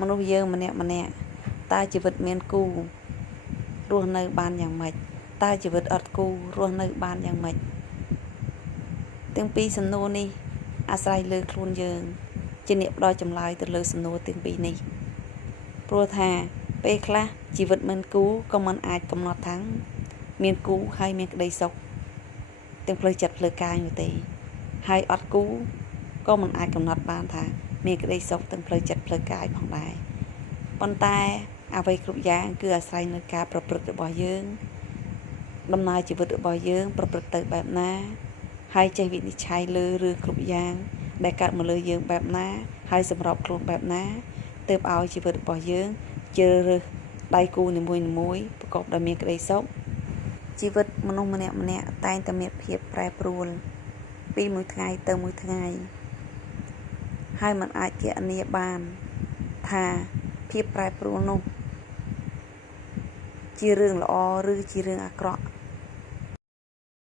មនុស្សយើងម្នាក់តើជីវិតមានគូរស់នៅបានយ៉ាងម៉េចតើជីវិតអត់គូរស់នៅបានយ៉ាងម៉េចទាំងពីរសំណួរនេះអាស្រ័យលើខ្លួនយើងជាអ្នកផ្ដល់ចម្លើយទៅលើសំណួរទាំងពីរនេះព្រោះថាពេលខ្លះជីវិតមិនគូក៏មិនអាចកំណត់ថាមានគូហើយមានក្តីសុខទាំងផ្លូវចិត្តផ្លូវកាយនោះទេហើយអត់គូក៏មិនអាចកំណត់បានថាមានក្តីសុខទាំងផ្លូវចិត្តផ្លូវកាយផងដែរប៉ុន្តែអ្វីគ្រប់យ៉ាងគឺអាស្រ័យនៅការប្រព្រឹត្តរបស់យើងដំណើរជីវិតរបស់យើងប្រព្រឹត្តទៅបែបណាហើយចេះវិនិច្ឆ័យលើរឿងគ្រប់យ៉ាងដែលកើតមកលើយើងបែបណាហើយសម្របខ្លួនបែបណាទើបឲ្យជីវិតរបស់យើងជ្រើសរើសដៃគូនីមួយៗប្រកបដោយមានក្តីសុខជីវិតមនុស្សម្នាក់តែងតែមានភាពប្រែប្រួលពីមួយថ្ងៃទៅមួយថ្ងៃហើយมันអាចគណនាបានថាភាពប្រែប្រួលនោះជារឿងល្អឬជារឿងអាក្រក់